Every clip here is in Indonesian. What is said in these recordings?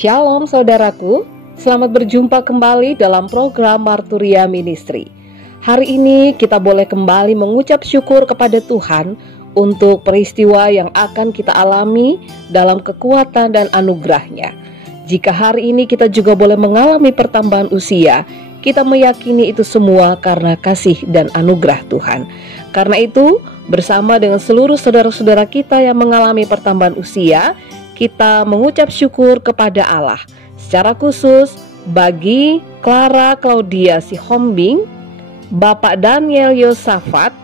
Shalom saudaraku, selamat berjumpa kembali dalam program Marturia Ministry. Hari ini kita boleh kembali mengucap syukur kepada Tuhan untuk peristiwa yang akan kita alami dalam kekuatan dan anugerah-Nya. Jika hari ini kita juga boleh mengalami pertambahan usia, kita meyakini itu semua karena kasih dan anugerah Tuhan. Karena itu, bersama dengan seluruh saudara-saudara kita yang mengalami pertambahan usia, kita mengucap syukur kepada Allah. Secara khusus bagi Clara Claudia Sihombing, Bapak Daniel Yosafat,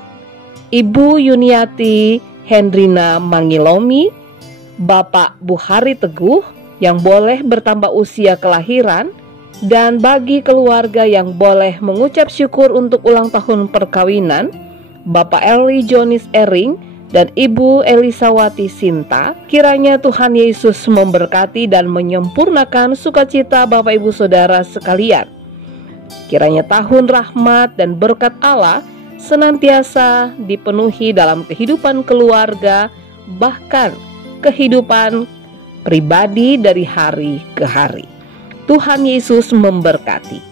Ibu Yuniati Hendrina Mangilomi, Bapak Buhari Teguh yang boleh bertambah usia kelahiran, dan bagi keluarga yang boleh mengucap syukur untuk ulang tahun perkawinan, Bapak Eli Jonis Ering dan Ibu Elisawati Sinta. Kiranya Tuhan Yesus memberkati dan menyempurnakan sukacita Bapak Ibu Saudara sekalian. Kiranya tahun rahmat dan berkat Allah senantiasa dipenuhi dalam kehidupan keluarga, bahkan kehidupan pribadi dari hari ke hari. Tuhan Yesus memberkati.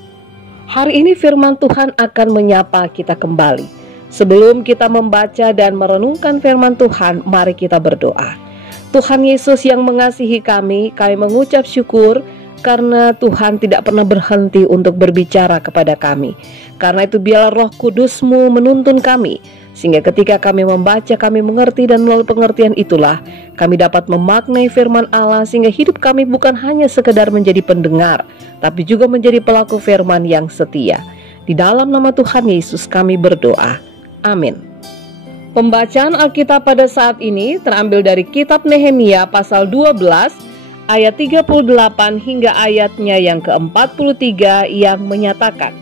Hari ini firman Tuhan akan menyapa kita kembali. Sebelum kita membaca dan merenungkan firman Tuhan, mari kita berdoa. Tuhan Yesus yang mengasihi kami mengucap syukur karena Tuhan tidak pernah berhenti untuk berbicara kepada kami. Karena itu biarlah Roh Kudus-Mu menuntun kami, sehingga ketika kami membaca, kami mengerti, dan melalui pengertian itulah kami dapat memaknai firman Allah, sehingga hidup kami bukan hanya sekedar menjadi pendengar, tapi juga menjadi pelaku firman yang setia. Di dalam nama Tuhan Yesus kami berdoa. Amin. Pembacaan Alkitab pada saat ini terambil dari kitab Nehemia pasal 12 ayat 38 hingga ayatnya yang ke-43 yang menyatakan,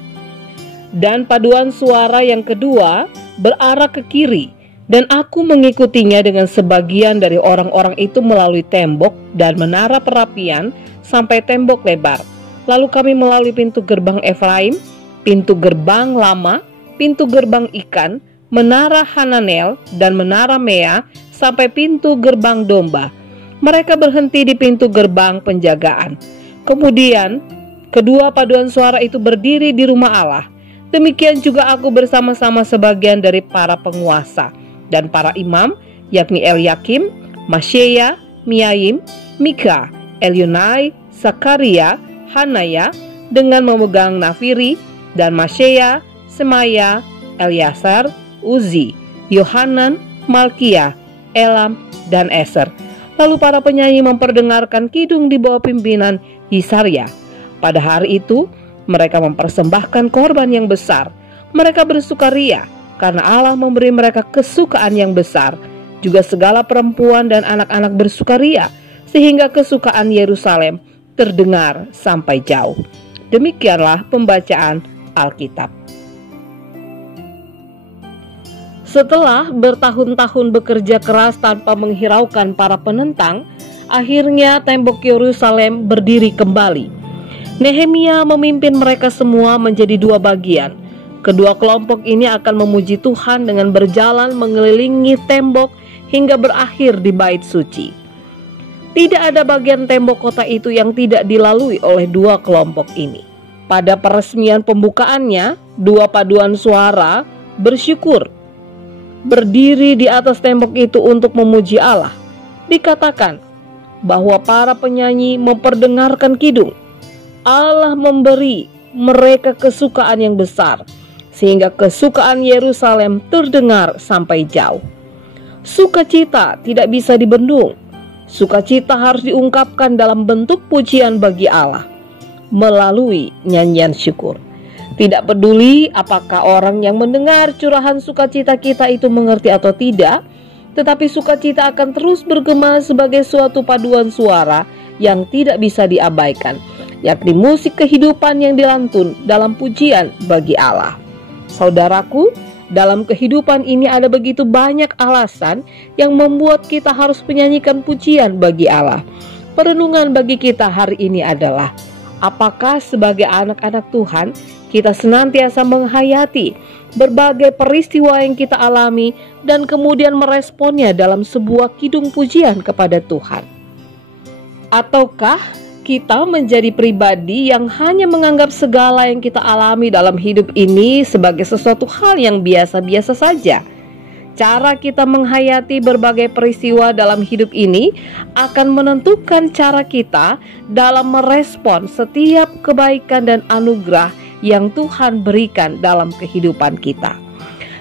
"Dan paduan suara yang kedua berarah ke kiri, dan aku mengikutinya dengan sebagian dari orang-orang itu melalui tembok dan menara perapian sampai tembok lebar. Lalu kami melalui pintu gerbang Efraim, pintu gerbang lama, pintu gerbang ikan, menara Hananel, dan menara Mea, sampai pintu gerbang domba. Mereka berhenti di pintu gerbang penjagaan. Kemudian, kedua paduan suara itu berdiri di rumah Allah. Demikian juga aku bersama-sama sebagian dari para penguasa dan para imam, yakni Eliakim, Masyeya, Miaim, Mika, Elionai, Sakaria, Hanaya, dengan memegang nafiri, dan Masyeya, Semaya, Eliasar, Uzi, Yohanan, Malkia, Elam, dan Eser. Lalu para penyanyi memperdengarkan kidung di bawah pimpinan Hisaria. Pada hari itu, mereka mempersembahkan korban yang besar. Mereka bersukaria karena Allah memberi mereka kesukaan yang besar. Juga segala perempuan dan anak-anak bersukaria, sehingga kesukaan Yerusalem terdengar sampai jauh. Demikianlah pembacaan Alkitab. Setelah bertahun-tahun bekerja keras tanpa menghiraukan para penentang, akhirnya tembok Yerusalem berdiri kembali. Nehemia memimpin mereka semua menjadi dua bagian. Kedua kelompok ini akan memuji Tuhan dengan berjalan mengelilingi tembok hingga berakhir di bait suci. Tidak ada bagian tembok kota itu yang tidak dilalui oleh dua kelompok ini. Pada peresmian pembukaannya, dua paduan suara bersyukur berdiri di atas tembok itu untuk memuji Allah. Dikatakan bahwa para penyanyi memperdengarkan kidung. Allah memberi mereka kesukaan yang besar, sehingga kesukaan Yerusalem terdengar sampai jauh. Sukacita tidak bisa dibendung. Sukacita harus diungkapkan dalam bentuk pujian bagi Allah melalui nyanyian syukur. Tidak peduli apakah orang yang mendengar curahan sukacita kita itu mengerti atau tidak, tetapi sukacita akan terus bergema sebagai suatu paduan suara yang tidak bisa diabaikan, yakni musik kehidupan yang dilantun dalam pujian bagi Allah. Saudaraku, dalam kehidupan ini ada begitu banyak alasan yang membuat kita harus menyanyikan pujian bagi Allah. Perenungan bagi kita hari ini adalah, apakah sebagai anak-anak Tuhan kita senantiasa menghayati berbagai peristiwa yang kita alami dan kemudian meresponnya dalam sebuah kidung pujian kepada Tuhan? Ataukah kita menjadi pribadi yang hanya menganggap segala yang kita alami dalam hidup ini sebagai sesuatu hal yang biasa-biasa saja. Cara kita menghayati berbagai peristiwa dalam hidup ini akan menentukan cara kita dalam merespon setiap kebaikan dan anugerah yang Tuhan berikan dalam kehidupan kita.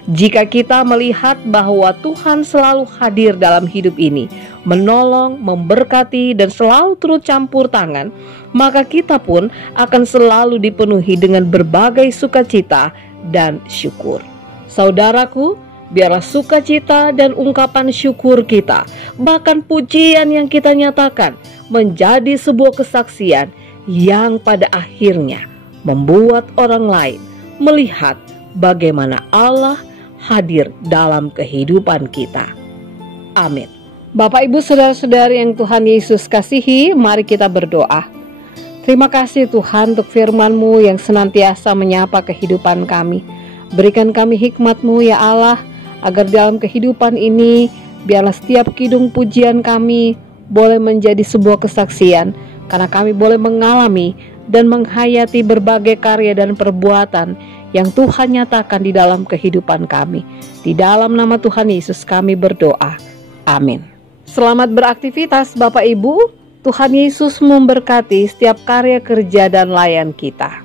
Jika kita melihat bahwa Tuhan selalu hadir dalam hidup ini, menolong, memberkati, dan selalu turut campur tangan, maka kita pun akan selalu dipenuhi dengan berbagai sukacita dan syukur. Saudaraku, biarlah sukacita dan ungkapan syukur kita, bahkan pujian yang kita nyatakan, menjadi sebuah kesaksian yang pada akhirnya membuat orang lain melihat bagaimana Allah hadir dalam kehidupan kita. Amin. Bapak, Ibu, saudara-saudari yang Tuhan Yesus kasihi, mari kita berdoa. Terima kasih Tuhan untuk firman-Mu yang senantiasa menyapa kehidupan kami. Berikan kami hikmat-Mu ya Allah, agar dalam kehidupan ini biarlah setiap kidung pujian kami boleh menjadi sebuah kesaksian, karena kami boleh mengalami dan menghayati berbagai karya dan perbuatan yang Tuhan nyatakan di dalam kehidupan kami. Di dalam nama Tuhan Yesus kami berdoa. Amin. Selamat beraktivitas Bapak Ibu. Tuhan Yesus memberkati setiap karya kerja dan layan kita.